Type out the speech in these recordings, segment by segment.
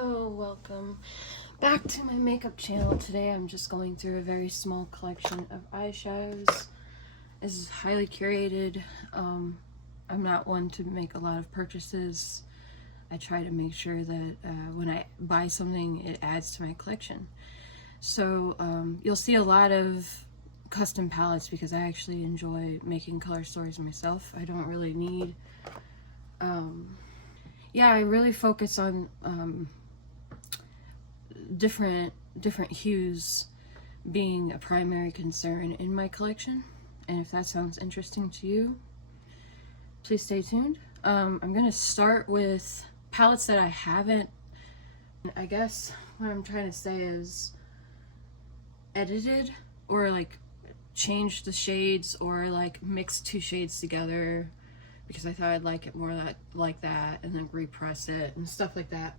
Hello, welcome back to my makeup channel. Today I'm just going through a very small collection of eyeshadows. This is highly curated. I'm not one to make a lot of purchases. I try to make sure that when I buy something, it adds to my collection. So you'll see a lot of custom palettes because I actually enjoy making color stories myself. I don't really need yeah, I really focus on different hues being a primary concern in my collection. And if that sounds interesting to you, please stay tuned. I'm gonna start with palettes that I haven't, I guess what I'm trying to say is edited or like changed the shades or like mixed two shades together because I thought I'd like it more like that and then repress it and stuff like that.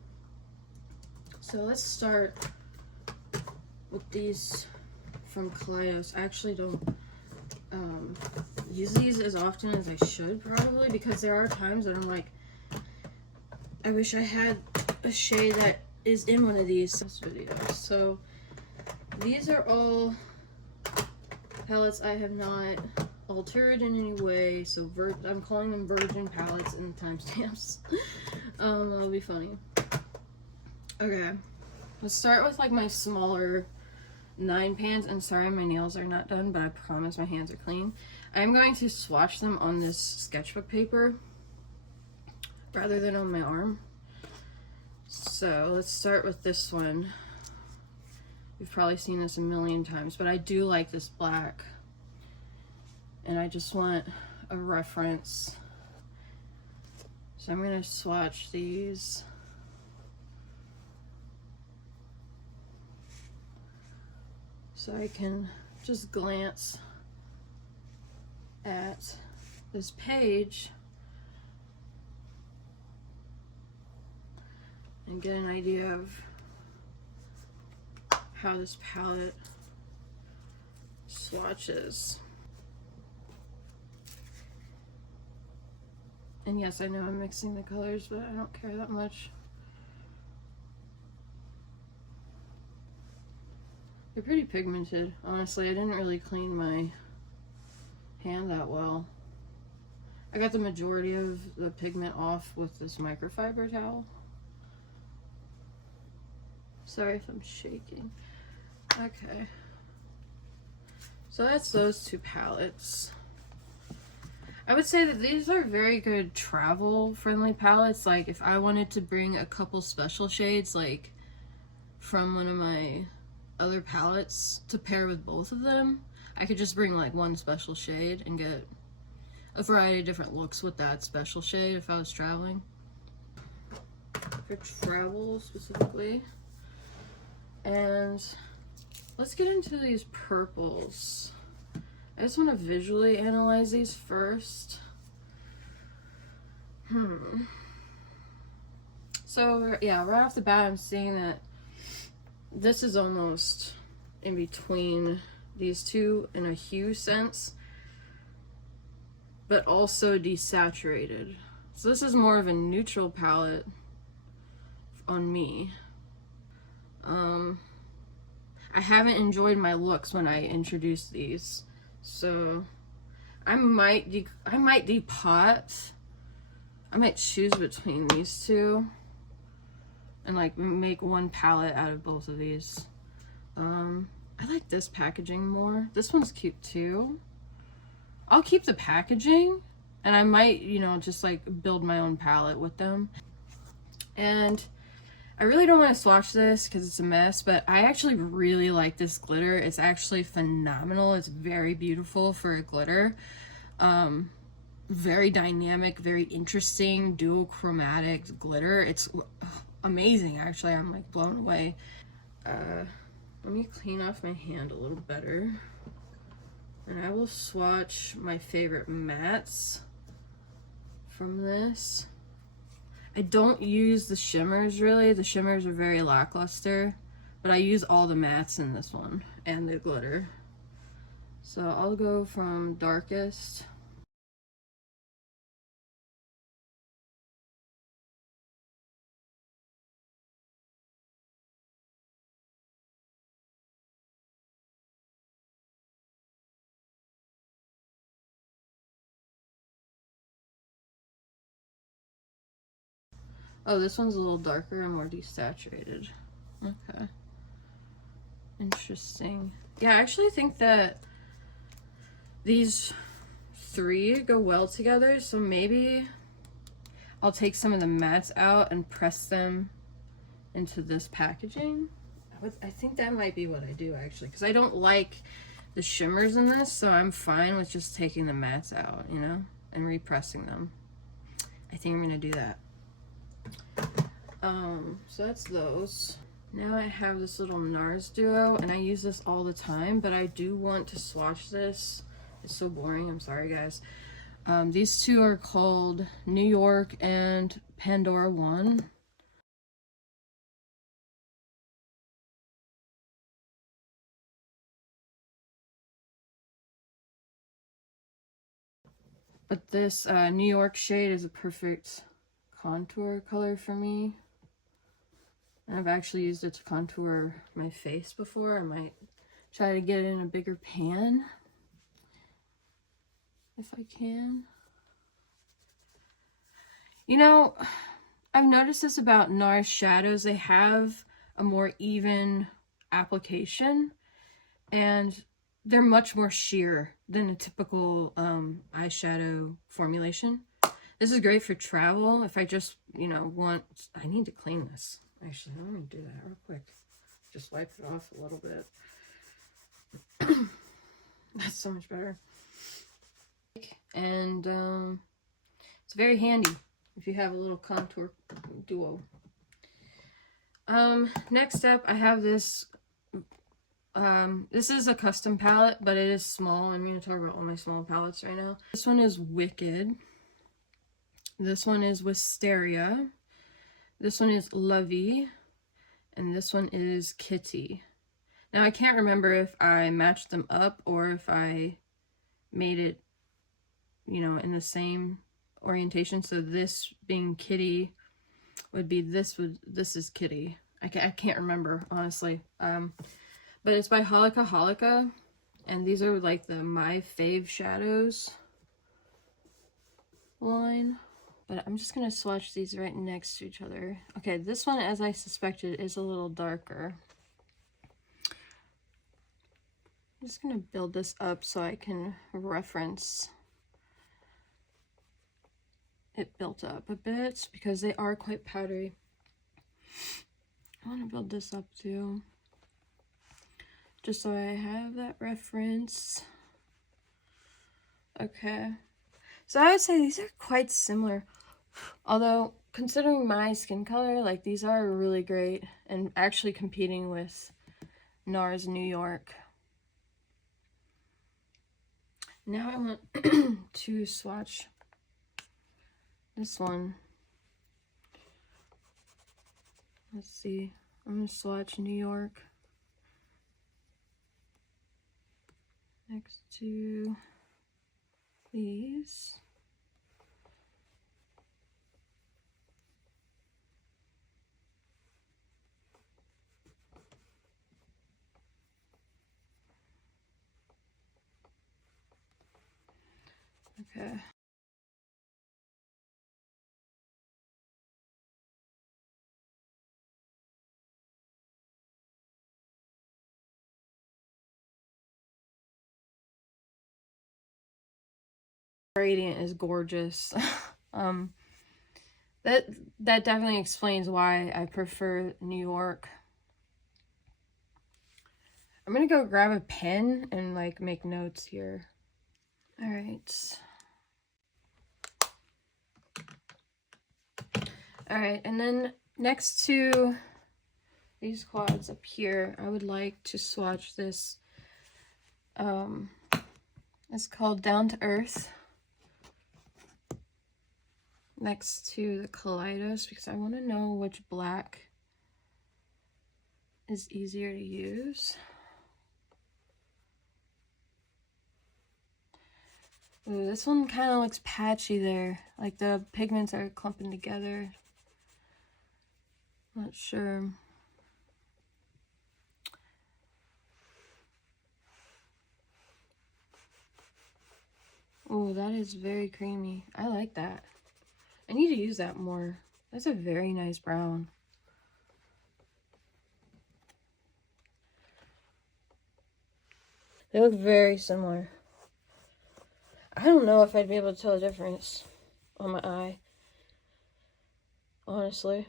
So let's start with these from Kaleidos. I actually don't use these as often as I should probably because there are times that I'm like, I wish I had a shade that is in one of these videos. So these are all palettes I have not altered in any way, so I'm calling them virgin palettes in the timestamps. That'll be funny. Okay, let's start with like my smaller 9 pans, and sorry my nails are not done, but I promise my hands are clean. I'm going to swatch them on this sketchbook paper rather than on my arm. So let's start with this one. You've probably seen this a million times, but I do like this black. And I just want a reference. So I'm going to swatch these. So I can just glance at this page and get an idea of how this palette swatches. And yes, I know I'm mixing the colors, but I don't care that much. They're pretty pigmented. Honestly, I didn't really clean my hand that well. I got the majority of the pigment off with this microfiber towel. Sorry if I'm shaking. Okay. So that's those two palettes. I would say that these are very good travel friendly palettes. Like if I wanted to bring a couple special shades like from one of my other palettes to pair with both of them, I could just bring like one special shade and get a variety of different looks with that special shade if I was traveling. For travel specifically. And let's get into these purples. I just want to visually analyze these first. So yeah, right off the bat I'm seeing that this is almost in between these two in a hue sense, but also desaturated. So this is more of a neutral palette on me. I haven't enjoyed my looks when I introduced these. So I might depot. I might choose between these two and like make one palette out of both of these. I like this packaging more. This one's cute too. I'll keep the packaging and I might, you know, just like build my own palette with them. And I really don't want to swatch this because it's a mess, but I actually really like this glitter. It's actually phenomenal. It's very beautiful for a glitter. Very dynamic, very interesting, dual chromatic glitter. It's amazing, actually. I'm like blown away. Let me clean off my hand a little better. And I will swatch my favorite mattes from this. I don't use the shimmers really. The shimmers are very lackluster, but I use all the mattes in this one and the glitter. So I'll go from darkest Oh, this one's a little darker and more desaturated. Okay. Interesting. Yeah, I actually think that these three go well together, so maybe I'll take some of the mattes out and press them into this packaging. I think that might be what I do, actually, because I don't like the shimmers in this, so I'm fine with just taking the mattes out, you know, and repressing them. I think I'm gonna do that. So that's those. Now I have this little NARS duo, and I use this all the time, but I do want to swatch this. It's so boring, I'm sorry guys. These two are called New York and Pandora 1. But this New York shade is a perfect contour color for me. And I've actually used it to contour my face before. I might try to get it in a bigger pan if I can. You know, I've noticed this about NARS shadows. They have a more even application, and they're much more sheer than a typical eyeshadow formulation. This is great for travel. If I just, you know, I need to clean this. Actually, let me do that real quick. Just wipe it off a little bit. That's so much better. And it's very handy if you have a little contour duo. Next up, I have this. This is a custom palette, but it is small. I'm going to talk about all my small palettes right now. This one is Wicked. This one is Wisteria. This one is Lovey. And this one is Kitty. Now, I can't remember if I matched them up or if I made it, you know, in the same orientation. So this being Kitty would be this is Kitty. I can't remember, honestly. But it's by Holika, and these are like the My Fave Shadows line. But I'm just gonna swatch these right next to each other. Okay, this one, as I suspected, is a little darker. I'm just gonna build this up so I can reference it built up a bit, because they are quite powdery. I want to build this up too, just so I have that reference. Okay, so I would say these are quite similar, although considering my skin color, like, these are really great and actually competing with NARS New York. Now I want to swatch this one. Let's see. I'm going to swatch New York next to these. Okay. Gradient is gorgeous. That definitely explains why I prefer New York. I'm gonna go grab a pen and like make notes here. All right. All right, and then next to these quads up here, I would like to swatch this. It's called Down to Earth, next to the Kaleidos, because I want to know which black is easier to use. Ooh, this one kind of looks patchy there, like the pigments are clumping together. Not sure. Oh, that is very creamy. I like that. I need to use that more. That's a very nice brown. They look very similar. I don't know if I'd be able to tell the difference on my eye, honestly.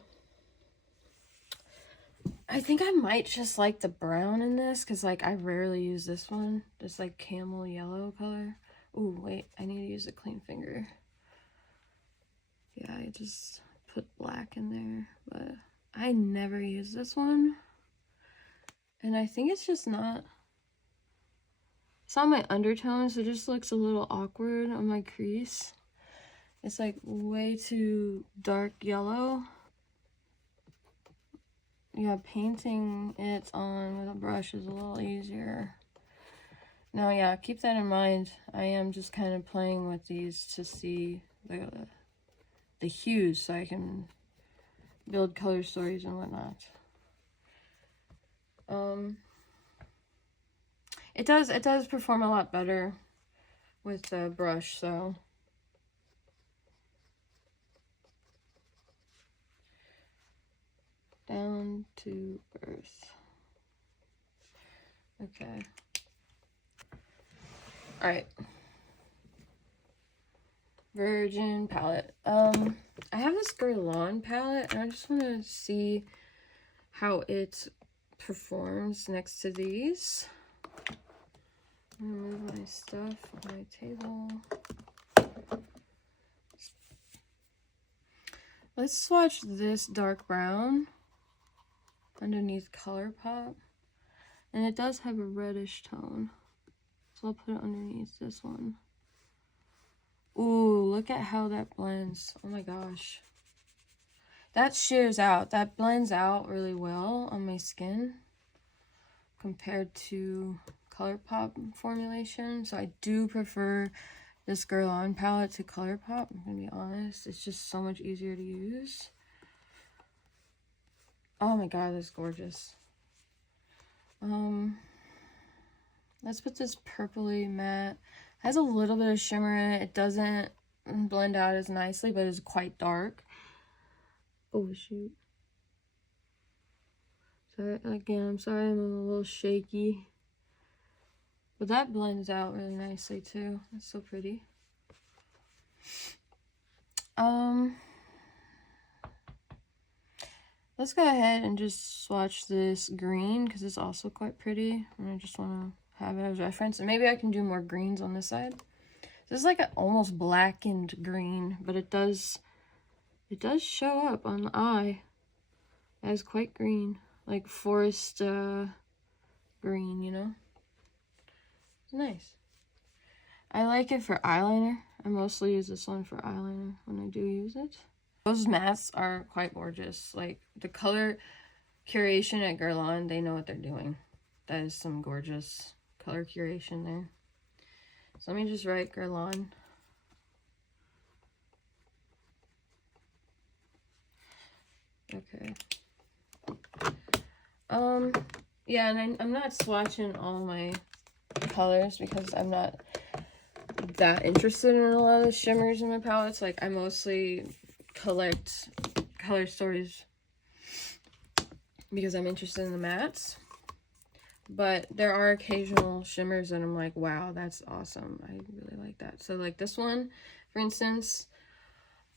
I think I might just like the brown in this, because like I rarely use this one, this like camel yellow color. Ooh, wait, I need to use a clean finger. Yeah, I just put black in there, but I never use this one. And I think it's just not, it's not my undertones, so it just looks a little awkward on my crease. It's like way too dark yellow. Yeah, painting it on with a brush is a little easier. Now, yeah, keep that in mind. I am just kind of playing with these to see the hues so I can build color stories and whatnot. It does perform a lot better with the brush, so. Down to earth. Okay. Alright. Virgin palette. I have this Guerlain palette, and I just want to see how it performs next to these. I'm gonna move my stuff on my table. Let's swatch this dark brown underneath ColourPop, and it does have a reddish tone, so I'll put it underneath this one. Ooh, look at how that blends. Oh my gosh. That shears out. That blends out really well on my skin compared to ColourPop formulation. So I do prefer this Guerlain palette to ColourPop. I'm gonna be honest. It's just so much easier to use. Oh my god, that's gorgeous. Let's put this purpley matte. It has a little bit of shimmer in it. It doesn't blend out as nicely, but it's quite dark. Oh shoot. Sorry, again, I'm sorry I'm a little shaky. But that blends out really nicely too. It's so pretty. Let's go ahead and just swatch this green, because it's also quite pretty. And I just want to have it as reference. And maybe I can do more greens on this side. This is like an almost blackened green, but it does show up on the eye as quite green, like forest green, you know. It's nice. I like it for eyeliner. I mostly use this one for eyeliner when I do use it. Those mattes are quite gorgeous. Like the color curation at Guerlain, they know what they're doing. That is some gorgeous color curation there. So let me just write Guerlain. Okay. Yeah, and I'm not swatching all my colors because I'm not that interested in a lot of the shimmers in my palettes. Like I mostly collect color stories because I'm interested in the mattes. But there are occasional shimmers that I'm like, wow, that's awesome. I really like that. So like this one, for instance,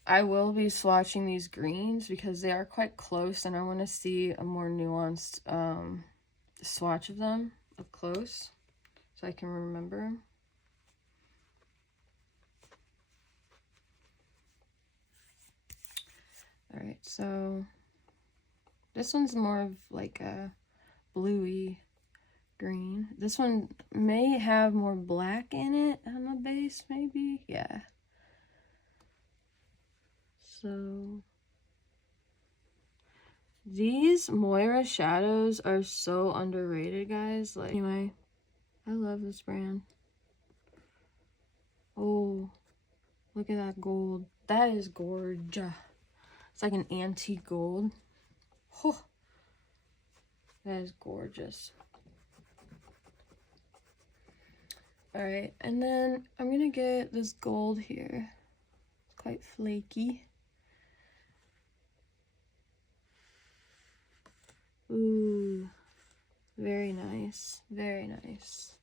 I will be swatching these greens because they are quite close and I want to see a more nuanced swatch of them up close so I can remember. Alright, so this one's more of like a bluey green. This one may have more black in it on the base, maybe. Yeah. So these Moira shadows are so underrated, guys. Like, anyway, I love this brand. Oh, look at that gold. That is gorgeous. It's like an antique gold. Oh, that is gorgeous. All right, and then I'm gonna get this gold here. It's quite flaky. Ooh, very nice, very nice.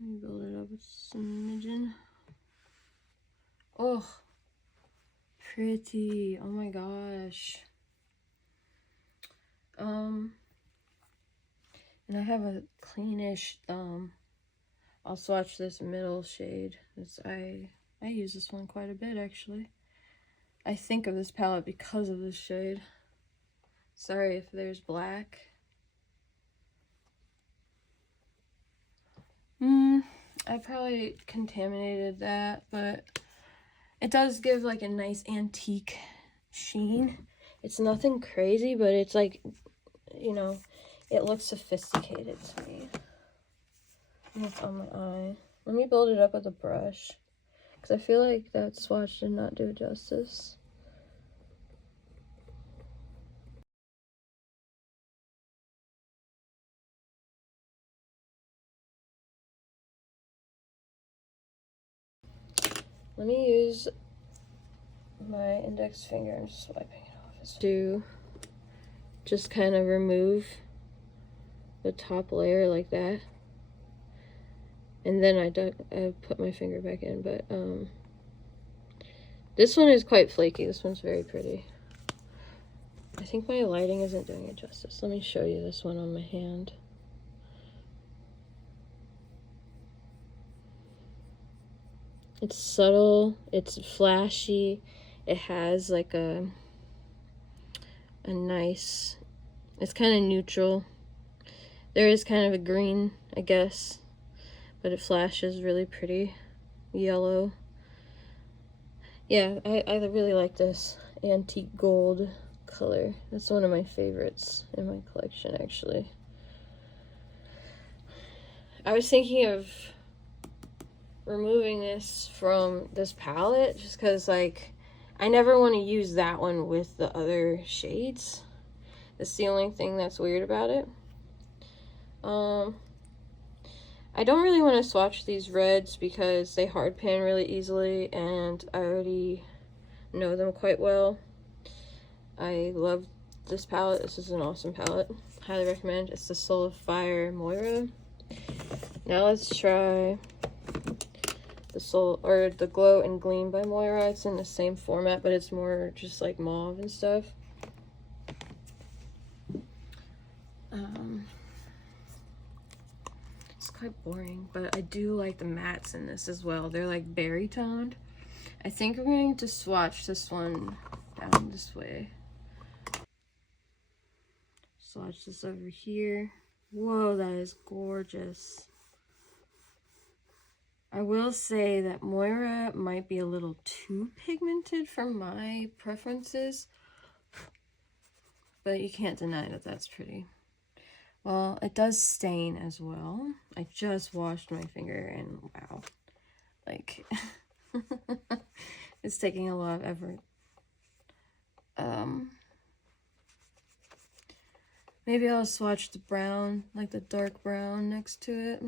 Let me build it up with some imaging. Oh, pretty. Oh my gosh. And I have a cleanish thumb. I'll swatch this middle shade. I use this one quite a bit, actually. I think of this palette because of this shade. Sorry if there's black. I probably contaminated that, but it does give like a nice antique sheen. It's nothing crazy, but it's like, you know, it looks sophisticated to me. And it's on my eye. Let me build it up with a brush, because I feel like that swatch did not do it justice. Let me use my index finger. I'm just wiping it off. To just kind of remove the top layer like that. And then I put my finger back in, but this one is quite flaky. This one's very pretty. I think my lighting isn't doing it justice. Let me show you this one on my hand. It's subtle, it's flashy, it has like a nice, it's kind of neutral. There is kind of a green, I guess, but it flashes really pretty yellow. Yeah, I really like this antique gold color. That's one of my favorites in my collection, actually. I was thinking of removing this from this palette just because, like, I never want to use that one with the other shades. That's the only thing that's weird about it. I don't really want to swatch these reds because they hard pan really easily, and I already know them quite well. I love this palette. This is an awesome palette. Highly recommend. It's the Soul of Fire Moira. Now let's try the Glow and Gleam by Moira. It's in the same format, but it's more just like mauve and stuff. It's quite boring, but I do like the mattes in this as well. They're like berry toned. I think I'm going to swatch this one down this way. Swatch this over here. Whoa, that is gorgeous. I will say that Moira might be a little too pigmented for my preferences, but you can't deny that that's pretty. Well, it does stain as well. I just washed my finger and wow, like, it's taking a lot of effort. Maybe I'll swatch the brown, like the dark brown next to it.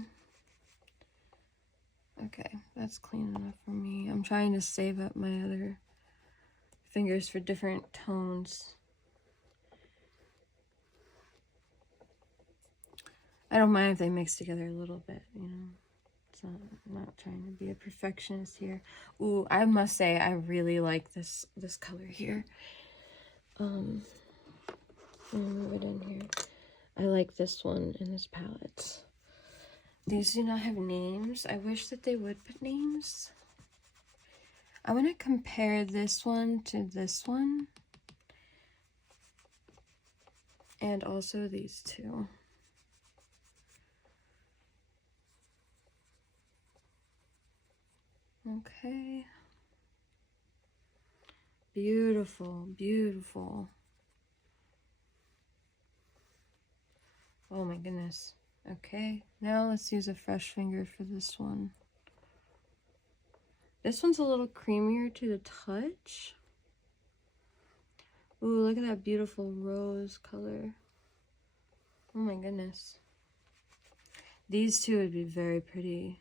Okay, that's clean enough for me. I'm trying to save up my other fingers for different tones. I don't mind if they mix together a little bit, you know. It's not, I'm not trying to be a perfectionist here. Ooh, I must say I really like this color here. Let me move it in here. I like this one in this palette. These do not have names. I wish that they would put names. I want to compare this one to this one. And also these two. Okay. Beautiful, beautiful. Oh my goodness. Okay, now let's use a fresh finger for this one. This one's a little creamier to the touch. Ooh, look at that beautiful rose color. Oh my goodness. These two would be very pretty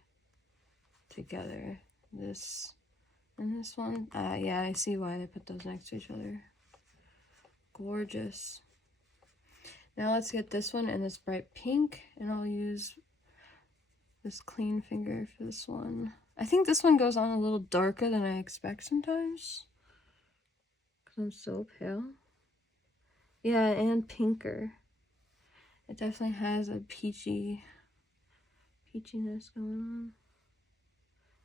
together. This and this one. Yeah, I see why they put those next to each other. Gorgeous. Now let's get this one and this bright pink, and I'll use this clean finger for this one. I think this one goes on a little darker than I expect sometimes, because I'm so pale. Yeah, and pinker. It definitely has a peachiness going on.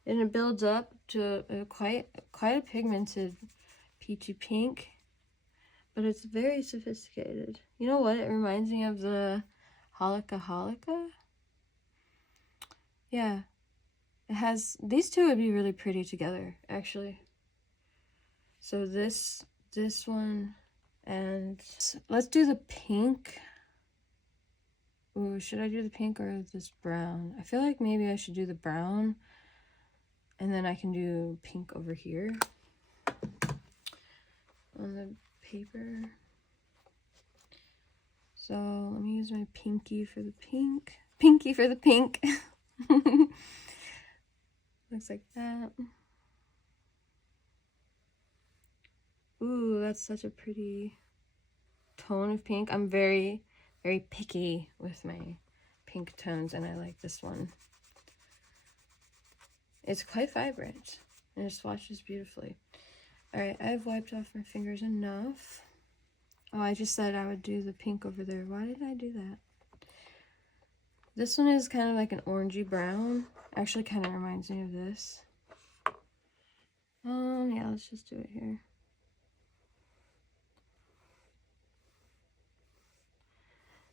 And it builds up to quite a pigmented peachy pink. But it's very sophisticated. You know what? It reminds me of the Halika. Yeah. It has, these two would be really pretty together, actually. So this one, and let's do the pink. Ooh, should I do the pink or this brown? I feel like maybe I should do the brown, and then I can do pink over here on the paper. So let me use my pinky for the pink. Pinky for the pink. Looks like that. Ooh, that's such a pretty tone of pink. I'm very, very picky with my pink tones, and I like this one. It's quite vibrant, and it swatches beautifully. Alright, I've wiped off my fingers enough. Oh, I just said I would do the pink over there. Why did I do that? This one is kind of like an orangey brown. Actually, kind of reminds me of this. Yeah, let's just do it here.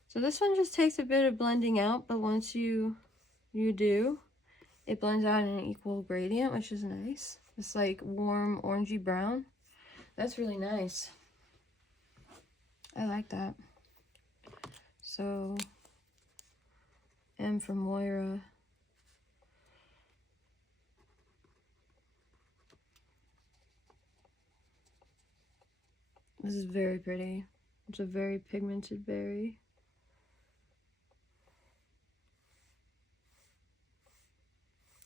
So this one just takes a bit of blending out, but once you do, it blends out in an equal gradient, which is nice. It's like warm orangey brown. That's really nice. I like that. So, M for Moira. This is very pretty. It's a very pigmented berry.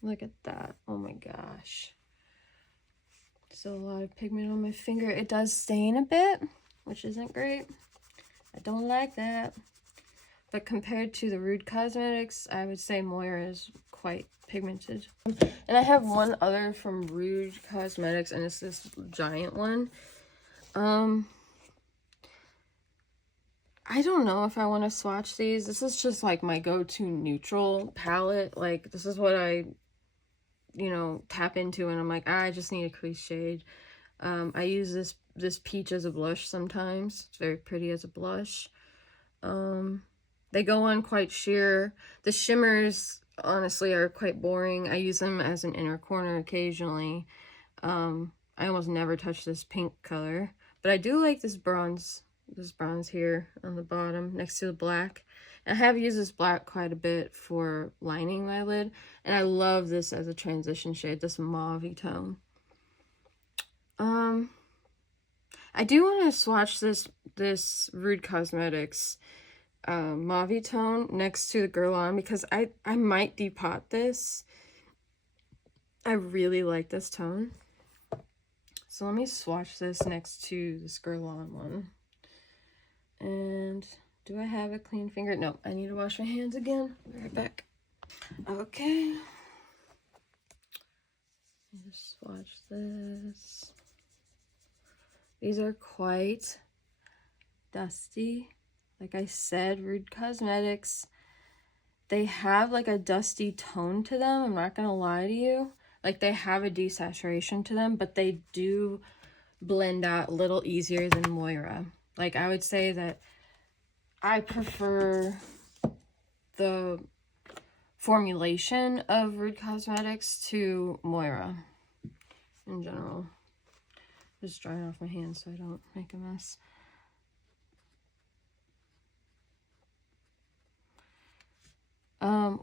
Look at that. Oh my gosh. Still a lot of pigment on my finger. It does stain a bit, which isn't great. I don't like that. But compared to the Rude Cosmetics, I would say Moira is quite pigmented. And I have one other from Rude Cosmetics, and it's this giant one. I don't know if I want to swatch these. This is just like my go-to neutral palette. Like, this is what I, you know, tap into, and I'm like, I just need a crease shade. I use this peach as a blush sometimes. It's very pretty as a blush. They go on quite sheer. The shimmers, honestly, are quite boring. I use them as an inner corner occasionally. I almost never touch this pink color, but I do like this bronze here on the bottom next to the black. I have used this black quite a bit for lining my lid, and I love this as a transition shade, this mauve tone. I do want to swatch this Rude Cosmetics mauve tone next to the Guerlain, because I might depot this. I really like this tone. So let me swatch this next to this Guerlain one. And do I have a clean finger? No, I need to wash my hands again. Be right back. Okay. Just swatch this. These are quite dusty. Like I said, Rude Cosmetics, they have like a dusty tone to them. I'm not gonna lie to you. Like, they have a desaturation to them, but they do blend out a little easier than Moira. Like, I would say that I prefer the formulation of Rude Cosmetics to Moira in general. Just drying off my hands so I don't make a mess.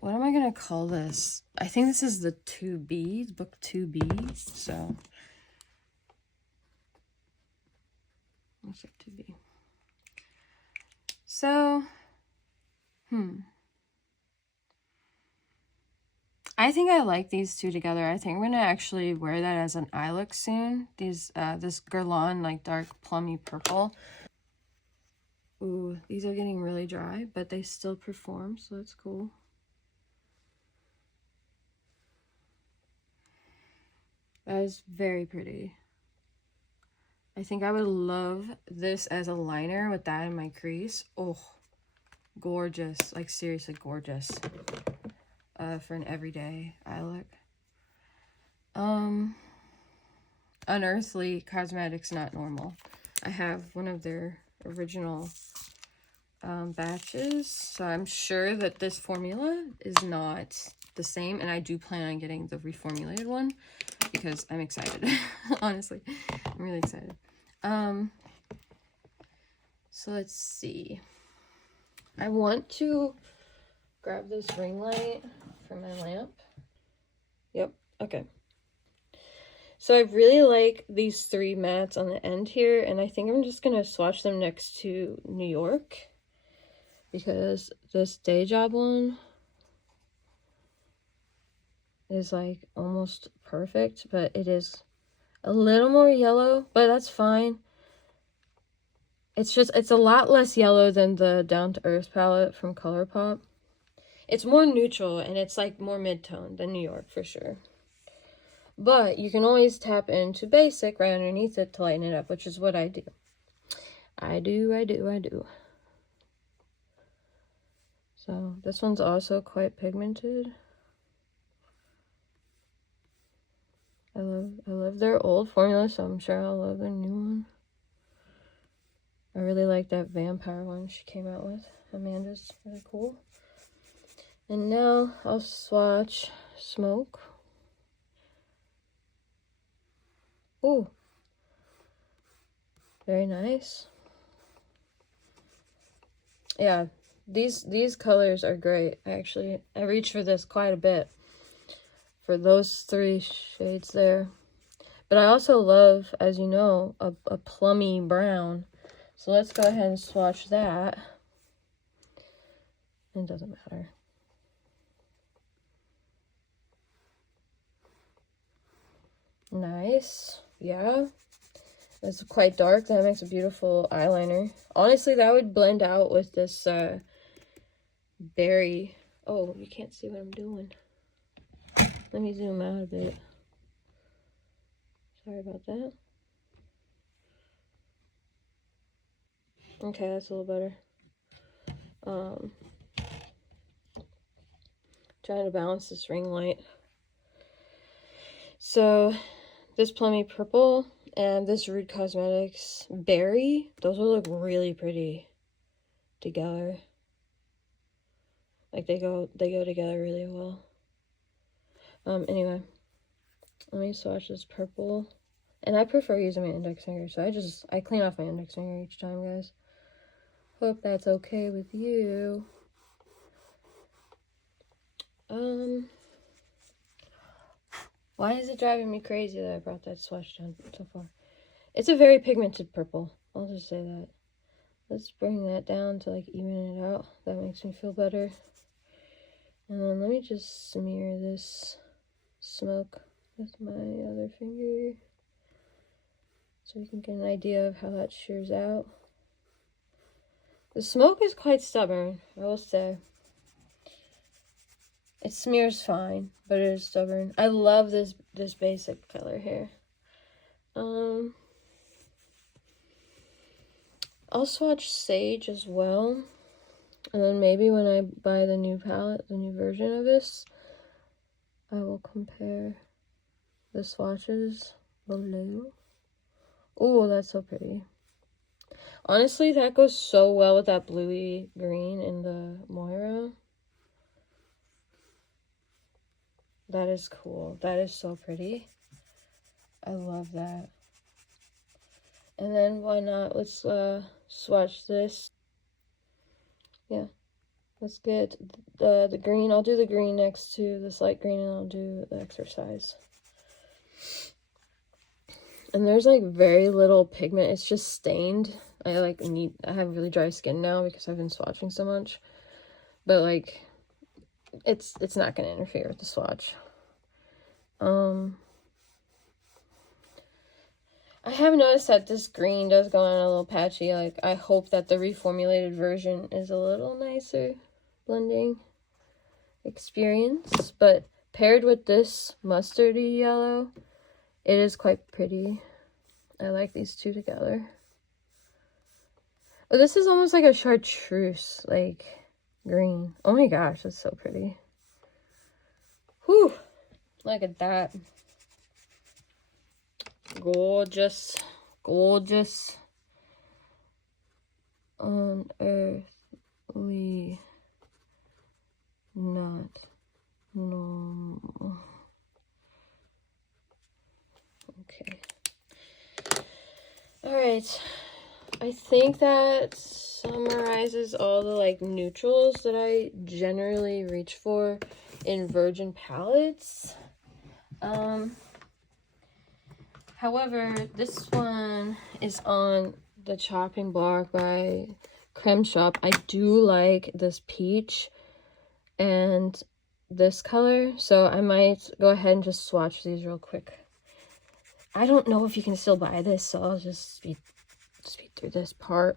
What am I gonna call this? I think this is the 2Bs, book 2Bs, so what's up 2B? So, I think I like these two together. I think I'm gonna actually wear that as an eye look soon. These, this Guerlain, like dark plummy purple. Ooh, these are getting really dry, but they still perform, so that's cool. That is very pretty. I think I would love this as a liner with that in my crease. Oh, gorgeous. Like, seriously gorgeous. For an everyday eye look. Unearthly Cosmetics Not Normal. I have one of their original batches, so I'm sure that this formula is not the same, and I do plan on getting the reformulated one because I'm excited. Honestly, I'm really excited. So let's see. I want to grab this ring light for my lamp. Yep, okay. So I really like these 3 mattes on the end here, and I think I'm just gonna swatch them next to New York, because this Day Job one is like almost perfect, but it is a little more yellow, but that's fine. It's a lot less yellow than the Down to Earth palette from ColourPop. It's more neutral, and it's like more mid-tone than New York for sure. But you can always tap into basic right underneath it to lighten it up, which is what I do. I do. So this one's also quite pigmented. I love their old formula, so I'm sure I'll love their new one. I really like that vampire one she came out with. Amanda's really cool. And now I'll swatch Smoke. Ooh. Very nice. Yeah, these colors are great, actually. I reached for this quite a bit for those 3 shades there. But I also love, as you know, a plummy brown. So let's go ahead and swatch that. It doesn't matter. Nice. Yeah. It's quite dark. That makes a beautiful eyeliner. Honestly, that would blend out with this berry. Oh, you can't see what I'm doing. Let me zoom out a bit. Sorry about that. Okay, that's a little better. Trying to balance this ring light. So, this plummy purple and this Rude Cosmetics berry, those will look really pretty together. Like, they go together really well. Anyway, let me swatch this purple. And I prefer using my index finger, so I clean off my index finger each time, guys. Hope that's okay with you. Why is it driving me crazy that I brought that swatch down so far? It's a very pigmented purple. I'll just say that. Let's bring that down to like even it out. That makes me feel better. And then let me just smear this Smoke with my other finger, so you can get an idea of how that shears out. The Smoke is quite stubborn, I will say. It smears fine, but it is stubborn. I love this basic color here. I'll swatch Sage as well. And then maybe when I buy the new palette, the new version of this, I will compare the swatches below. Oh, that's so pretty. Honestly, that goes so well with that bluey green in the Moira. That is cool. That is so pretty. I love that. And then why not? Let's swatch this. Yeah. Let's get the green. I'll do the green next to this light green, and I'll do the Exercise. And there's like very little pigment. It's just stained. I have really dry skin now because I've been swatching so much. But like it's not gonna interfere with the swatch. I have noticed that this green does go on a little patchy. Like, I hope that the reformulated version is a little nicer blending experience. But paired with this mustardy yellow, it is quite pretty. I like these two together. Oh, this is almost like a chartreuse, like, green. Oh my gosh, that's so pretty. Whew! Look at that. Gorgeous. Gorgeous. Unearthly. Not normal. Okay. Alright. I think that summarizes all the, like, neutrals that I generally reach for in virgin palettes. However, this one is on the chopping block by Creme Shop. I do like this peach and this color, so I might go ahead and just swatch these real quick. I don't know if you can still buy this, so I'll just speed through this part.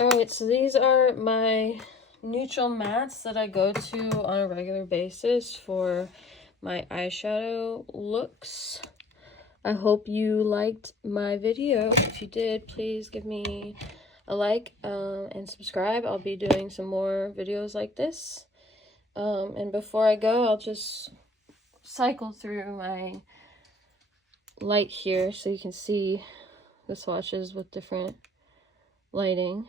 Alright, so these are my neutral mattes that I go to on a regular basis for my eyeshadow looks. I hope you liked my video. If you did, please give me a like and subscribe. I'll be doing some more videos like this. And before I go, I'll just cycle through my light here so you can see the swatches with different lighting.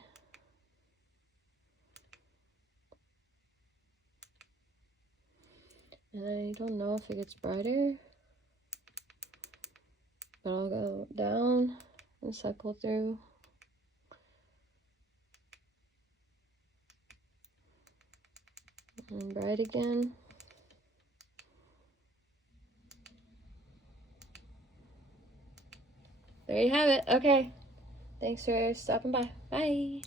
And I don't know if it gets brighter, but I'll go down and cycle through. And bright again. There you have it. Okay. Thanks for stopping by. Bye.